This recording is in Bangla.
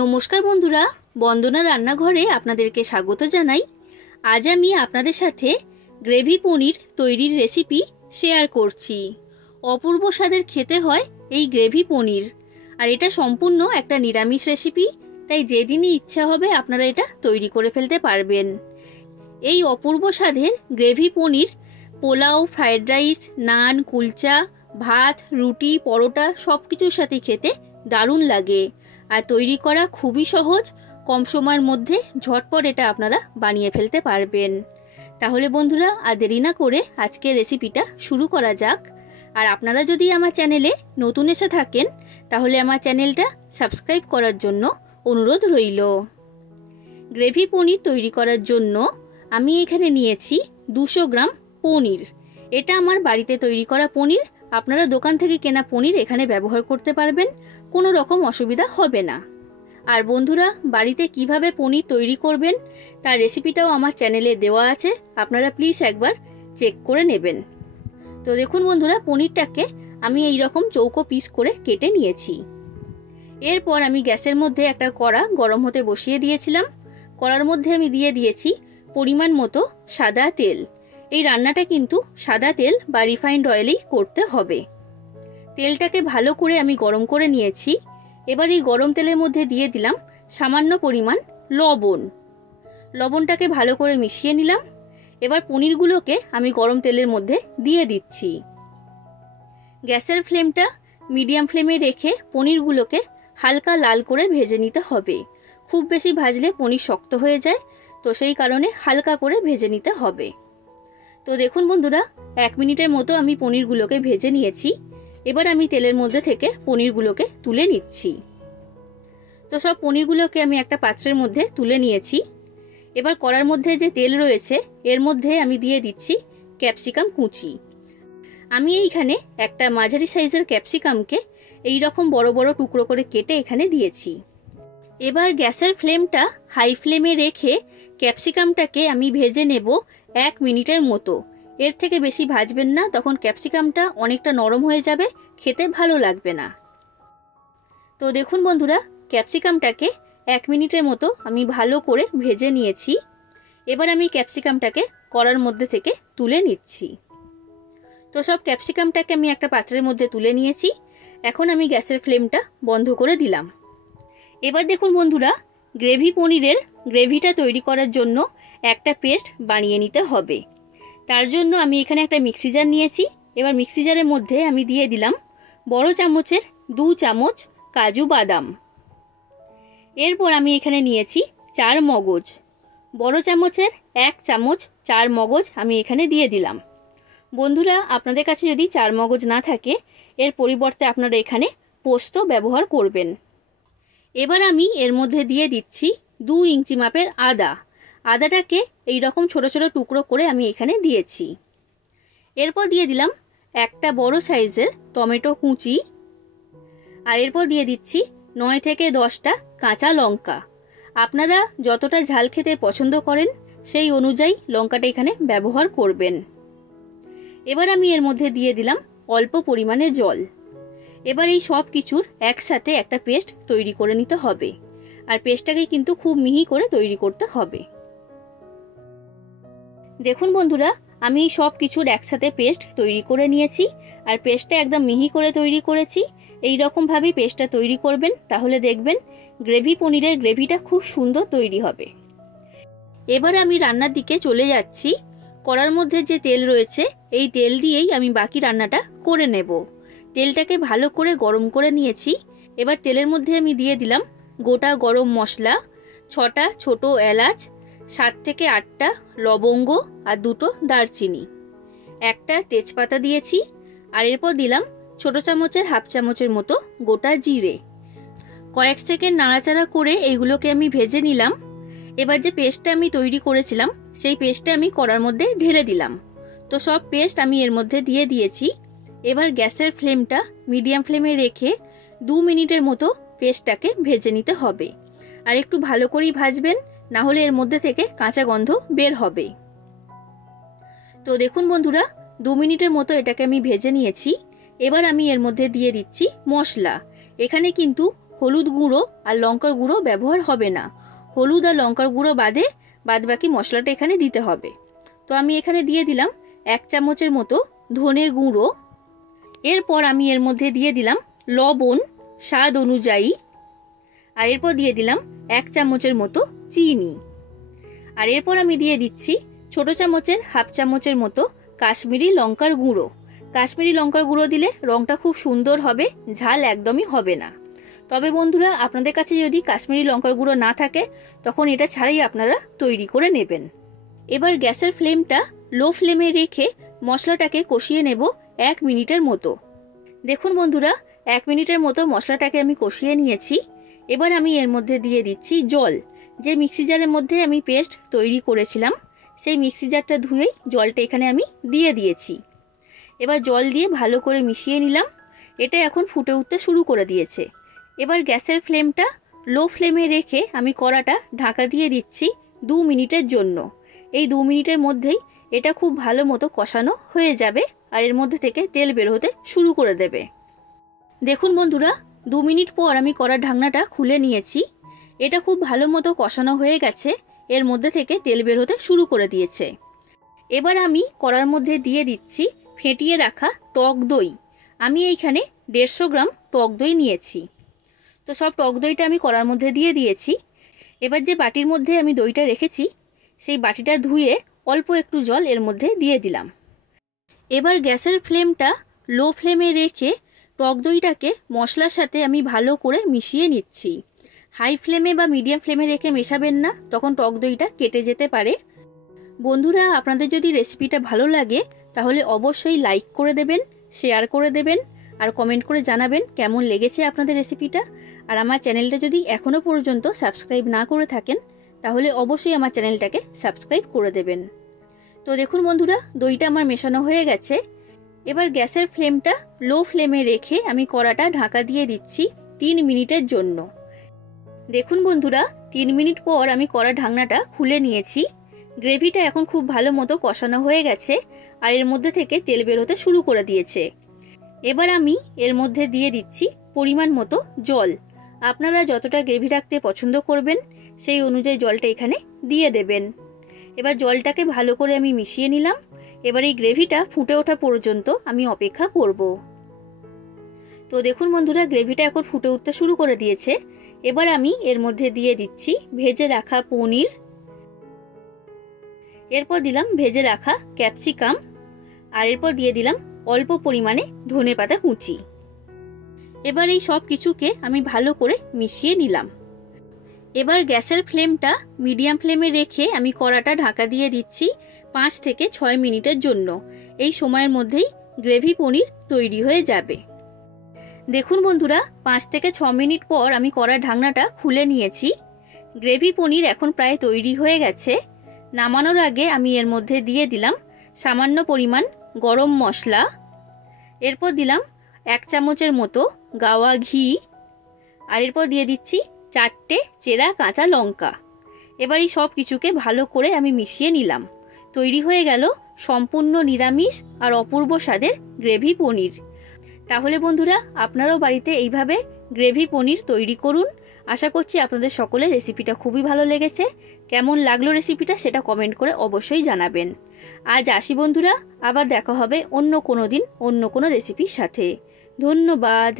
নমস্কার বন্ধুরা, বন্দনা রান্নাঘরে আপনাদেরকে স্বাগত জানাই। আজ আমি আপনাদের সাথে গ্রেভি পনির তৈরির রেসিপি শেয়ার করছি। অপূর্ব স্বাদের খেতে হয় এই গ্রেভি পনির, আর এটা সম্পূর্ণ একটা নিরামিষ রেসিপি, তাই যেদিনই ইচ্ছা হবে আপনারা এটা তৈরি করে ফেলতে পারবেন। এই অপূর্ব স্বাদের গ্রেভি পনির পোলাও, ফ্রায়েড রাইস, নান, কুলচা, ভাত, রুটি, পরোটা সব কিছুর সাথে খেতে দারুণ লাগে। আর তৈরি করা খুবই সহজ, কম সময়ের মধ্যে ঝটপট এটা আপনারা বানিয়ে ফেলতে পারবেন। তাহলে বন্ধুরা আর দেরি না করে আজকের রেসিপিটা শুরু করা যাক। আর আপনারা যদি আমার চ্যানেলে নতুন এসে থাকেন তাহলে আমার চ্যানেলটা সাবস্ক্রাইব করার জন্য অনুরোধ রইল। গ্রেভি পনির তৈরি করার জন্য আমি এখানে নিয়েছি 200 গ্রাম পনির। এটা আমার বাড়িতে তৈরি করা পনির, আপনারা দোকান থেকে কেনা পনির এখানে ব্যবহার করতে পারবেন, কোনো রকম অসুবিধা হবে না। আর বন্ধুরা, বাড়িতে কিভাবে পনির তৈরি করবেন তার রেসিপিটাও আমার চ্যানেলে দেওয়া আছে, আপনারা প্লিজ একবার চেক করে নেবেন। তো দেখুন বন্ধুরা, পনিরটাকে আমি এই রকম চৌকো পিস করে কেটে নিয়েছি। এরপর আমি গ্যাসের মধ্যে একটা কড়া গরম হতে বসিয়ে দিয়েছিলাম। কড়ার মধ্যে আমি দিয়ে দিয়েছি পরিমাণ মতো সাদা তেল। এই রান্নাটা কিন্তু সাদা তেল বা রিফাইন্ড অয়েলেই করতে হবে। তেলটাকে ভালো করে আমি গরম করে নিয়েছি। এবার এই গরম তেলের মধ্যে দিয়ে দিলাম সামান্য পরিমাণ লবণ। লবণটাকে ভালো করে মিশিয়ে নিলাম। এবার পনিরগুলোকে আমি গরম তেলের মধ্যে দিয়ে দিচ্ছি। গ্যাসের ফ্লেমটা মিডিয়াম ফ্লেমে রেখে পনিরগুলোকে হালকা লাল করে ভেজে নিতে হবে। খুব বেশি ভাজলে পনির শক্ত হয়ে যায়, তো সেই কারণে হালকা করে ভেজে নিতে হবে। তো দেখুন বন্ধুরা, 1 মিনিটের মতো আমি পনিরগুলোকে ভেজে নিয়েছি। এবার আমি তেলের মধ্যে থেকে পনিরগুলোকে তুলে নিচ্ছি। তো সব পনিরগুলোকে আমি একটা পাত্রের মধ্যে তুলে নিয়েছি। এবার কড়ার মধ্যে যে তেল রয়েছে এর মধ্যে আমি দিয়ে দিচ্ছি ক্যাপসিকাম কুচি। আমি এইখানে একটা মাঝারি সাইজের ক্যাপসিকামকে এই রকম বড় বড় টুকরো করে কেটে এখানে দিয়েছি। এবার গ্যাসের ফ্লেমটা হাই ফ্লেমে রেখে ক্যাপসিকামটাকে আমি ভেজে নেব 1 মিনিটের মতো। এর থেকে বেশি ভাজবেন না, তখন ক্যাপসিকামটা অনেকটা নরম হয়ে যাবে, খেতে ভালো লাগবে না। তো দেখুন বন্ধুরা, ক্যাপসিকামটাকে 1 মিনিটের মতো আমি ভালো করে ভেজে নিয়েছি। এবার আমি ক্যাপসিকামটাকে কড়ার মধ্যে থেকে তুলে নিচ্ছি। তো সব ক্যাপসিকামটাকে আমি একটা পাত্রের মধ্যে তুলে নিয়েছি। এখন আমি গ্যাসের ফ্লেমটা বন্ধ করে দিলাম। এবার দেখুন বন্ধুরা, গ্রেভি পনিরের গ্রেভিটা তৈরি করার জন্য একটা পেস্ট বানিয়ে নিতে হবে। তার জন্য আমি এখানে একটা মিক্সি জার নিয়েছি। এবার মিক্সি জারের মধ্যে আমি দিয়ে দিলাম বড় চামচের 2 চামচ কাজু বাদাম। এরপর আমি এখানে নিয়েছি 4 মগজ। বড় চামচের 1 চামচ 4 মগজ আমি এখানে দিয়ে দিলাম। বন্ধুরা, আপনাদের কাছে যদি 4 মগজ না থাকে এর পরিবর্তে আপনারা এখানে পোস্ত ব্যবহার করবেন। এবার আমি এর মধ্যে দিয়ে দিচ্ছি 2 ইঞ্চি মাপের আদা। আদাটাকে এই রকম ছোট ছোট টুকরো করে আমি এখানে দিয়েছি। এরপর দিয়ে দিলাম একটা বড় সাইজের টমেটো কুচি। আর এরপর দিয়ে দিচ্ছি 9 থেকে 10টা কাঁচা লঙ্কা। আপনারা যতটা ঝাল খেতে পছন্দ করেন সেই অনুযায়ী লঙ্কাটা এখানে ব্যবহার করবেন। এবার আমি এর মধ্যে দিয়ে দিলাম অল্প পরিমাণে জল। এবার এই সব কিছুর একসাথে একটা পেস্ট তৈরি করে নিতে হবে। আর পেস্টটাকে কিন্তু খুব মিহি করে তৈরি করতে হবে। দেখুন বন্ধুরা, আমি সব কিছুর একসাথে পেস্ট তৈরি করে নিয়েছি। আর পেস্টটা একদম মিহি করে তৈরি করেছি। এই রকমভাবেই পেস্টটা তৈরি করবেন, তাহলে দেখবেন গ্রেভি পনিরের গ্রেভিটা খুব সুন্দর তৈরি হবে। এবার আমি রান্নার দিকে চলে যাচ্ছি। কড়ার মধ্যে যে তেল রয়েছে এই তেল দিয়েই আমি বাকি রান্নাটা করে নেব। তেলটাকে ভালো করে গরম করে নিয়েছি। এবার তেলের মধ্যে আমি দিয়ে দিলাম গোটা গরম মশলা, 6টা ছোট এলাচ, 7 থেকে 8টা লবঙ্গ আর 2টো দারচিনি, একটা তেজপাতা দিয়েছি। আর এরপর দিলাম ছোট চামচের 1/2 চামচের মতো গোটা জিরে। কয়েক সেকেন্ড নাড়াচাড়া করে এইগুলোকে আমি ভেজে নিলাম। এবার যে পেস্টটা আমি তৈরি করেছিলাম সেই পেস্টটা আমি কড়ার মধ্যে ঢেলে দিলাম। তো সব পেস্ট আমি এর মধ্যে দিয়ে দিয়েছি। এবার গ্যাসের ফ্লেমটা মিডিয়াম ফ্লেমে রেখে 2 মিনিটের মতো পেস্টটাকে ভেজে নিতে হবে। আর একটু ভালো করেই ভাজবেন, না হলে এর মধ্যে থেকে কাঁচা গন্ধ বের হবে। তো দেখুন বন্ধুরা, 2 মিনিটের মতো এটাকে আমি ভেজে নিয়েছি। এবার আমি এর মধ্যে দিয়ে দিচ্ছি মশলা। এখানে কিন্তু হলুদ গুঁড়ো আর লঙ্কার গুঁড়ো ব্যবহার হবে না। হলুদ আর লঙ্কার গুঁড়ো বাদবাকি মশলাটা এখানে দিতে হবে। তো আমি এখানে দিয়ে দিলাম 1 চামচের মতো ধনে গুঁড়ো। এরপর আমি এর মধ্যে দিয়ে দিলাম লবণ স্বাদ অনুযায়ী। আর এরপর দিয়ে দিলাম 1 চামচের মতো চিনি। আর এরপর আমি দিয়ে দিচ্ছি ছোট চামচের 1/2 চামচের মতো কাশ্মীরি লঙ্কার গুঁড়ো। কাশ্মীরি লঙ্কার গুঁড়ো দিলে রঙটা খুব সুন্দর হবে, ঝাল একদমই হবে না। তবে বন্ধুরা, আপনাদের কাছে যদি কাশ্মীরি লঙ্কার গুঁড়ো না থাকে তখন এটা ছাড়াই আপনারা তৈরি করে নেবেন। এবার গ্যাসের ফ্লেমটা লো ফ্লেমে রেখে মশলাটাকে কষিয়ে নেব 1 মিনিটের মতো। দেখুন বন্ধুরা, 1 মিনিটের মতো মশলাটাকে আমি কষিয়ে নিয়েছি। এবার আমি এর মধ্যে দিয়ে দিচ্ছি জল। যে মিক্সি জারের মধ্যে আমি পেস্ট তৈরি করেছিলাম সেই মিক্সি জারটা ধুয়েই জলটা এখানে আমি দিয়ে দিয়েছি। এবার জল দিয়ে ভালো করে মিশিয়ে নিলাম। এটা এখন ফুটে উঠতে শুরু করে দিয়েছে। এবার গ্যাসের ফ্লেমটা লো ফ্লেমে রেখে আমি কড়াটা ঢাকা দিয়ে দিচ্ছি 2 মিনিটের জন্য। এই 2 মিনিটের মধ্যেই এটা খুব ভালো মতো কষানো হয়ে যাবে আর এর মধ্যে থেকে তেল বের হতে শুরু করে দেবে। দেখুন বন্ধুরা, 2 মিনিট পর আমি কড়ার ঢাকনাটা খুলে নিয়েছি। এটা খুব ভালো মতো কষানো হয়ে গেছে, এর মধ্যে থেকে তেল বের হতে শুরু করে দিয়েছে। এবার আমি কড়ার মধ্যে দিয়ে দিচ্ছি ফেটিয়ে রাখা টক দই। আমি এইখানে 150 গ্রাম টক দই নিয়েছি। তো সব টক দইটা আমি কড়ার মধ্যে দিয়ে দিয়েছি। এবার যে বাটির মধ্যে আমি দইটা রেখেছি সেই বাটিটা ধুয়ে অল্প একটু জল এর মধ্যে দিয়ে দিলাম। এবার গ্যাসের ফ্লেমটা লো ফ্লেমে রেখে টক দইটাকে মশলার সাথে আমি ভালো করে মিশিয়ে নিচ্ছি। হাই ফ্লেমে বা মিডিয়াম ফ্লেমে রেখে মেশাবেন না, তখন টক দইটা কেটে যেতে পারে। বন্ধুরা, আপনাদের যদি রেসিপিটা ভালো লাগে তাহলে অবশ্যই লাইক করে দেবেন, শেয়ার করে দেবেন আর কমেন্ট করে জানাবেন কেমন লেগেছে আপনাদের রেসিপিটা। আর আমার চ্যানেলটা যদি এখনও পর্যন্ত সাবস্ক্রাইব না করে থাকেন তাহলে অবশ্যই আমার চ্যানেলটাকে সাবস্ক্রাইব করে দেবেন। তো দেখুন বন্ধুরা, দইটা আমার মেশানো হয়ে গেছে। এবার গ্যাসের ফ্লেমটা লো ফ্লেমে রেখে আমি কড়াটা ঢাকা দিয়ে দিচ্ছি 3 মিনিটের জন্য। দেখুন বন্ধুরা, 3 মিনিট পর আমি কড়া ঢাকনাটা খুলে নিয়েছি। গ্রেভিটা এখন খুব ভালো মতো কষানো হয়ে গেছে আর এর মধ্যে থেকে তেল বের হতে শুরু করে দিয়েছে। এবার আমি এর মধ্যে দিয়ে দিচ্ছি পরিমাণ মতো জল। আপনারা যতটা গ্রেভি রাখতে পছন্দ করবেন সেই অনুযায়ী জলটা এখানে দিয়ে দেবেন। এবার জলটাকে ভালো করে আমি মিশিয়ে নিলাম। এবার এই গ্রেভিটা ফুটে ওঠা পর্যন্ত আমি অপেক্ষা করব। তো দেখুন বন্ধুরা, গ্রেভিটা এখন ফুটে উঠতে শুরু করে দিয়েছে। এবার আমি এর মধ্যে দিয়ে দিচ্ছি ভেজে রাখা পনির। এরপর দিলাম ভেজে রাখা ক্যাপসিকাম আর এরপর দিয়ে দিলাম অল্প পরিমাণে ধনেপাতা কুচি। এবার এই সব কিছুকে আমি ভালো করে মিশিয়ে নিলাম। এবার গ্যাসের ফ্লেমটা মিডিয়াম ফ্লেমে রেখে আমি কড়াটা ঢাকা দিয়ে দিচ্ছি 5 থেকে 6 মিনিটের জন্য। এই সময়ের মধ্যেই গ্রেভি পনির তৈরি হয়ে যাবে। দেখুন বন্ধুরা, 5 থেকে 6 মিনিট পর আমি কড়ার ঢাকনাটা খুলে নিয়েছি। গ্রেভি পনির এখন প্রায় তৈরি হয়ে গেছে। নামানোর আগে আমি এর মধ্যে দিয়ে দিলাম সামান্য পরিমাণ গরম মশলা। এরপর দিলাম 1 চামচের মতো গাওয়া ঘি আর এরপর দিয়ে দিচ্ছি 4টে চেরা কাঁচা লঙ্কা। এবার এই সব কিছুকে ভালো করে আমি মিশিয়ে নিলাম। তৈরি হয়ে গেল সম্পূর্ণ নিরামিষ আর অপূর্ব স্বাদের গ্রেভি পনির। তাহলে বন্ধুরা, আপনারাও বাড়িতে এইভাবে গ্রেভি পনির তৈরি করুন। আশা করছি আপনাদের সকলের রেসিপিটা খুবই ভালো লেগেছে। কেমন লাগলো রেসিপিটা সেটা কমেন্ট করে অবশ্যই জানাবেন। আজ আসি বন্ধুরা, আবার দেখা হবে অন্য কোনো দিন অন্য কোনো রেসিপির সাথে। ধন্যবাদ।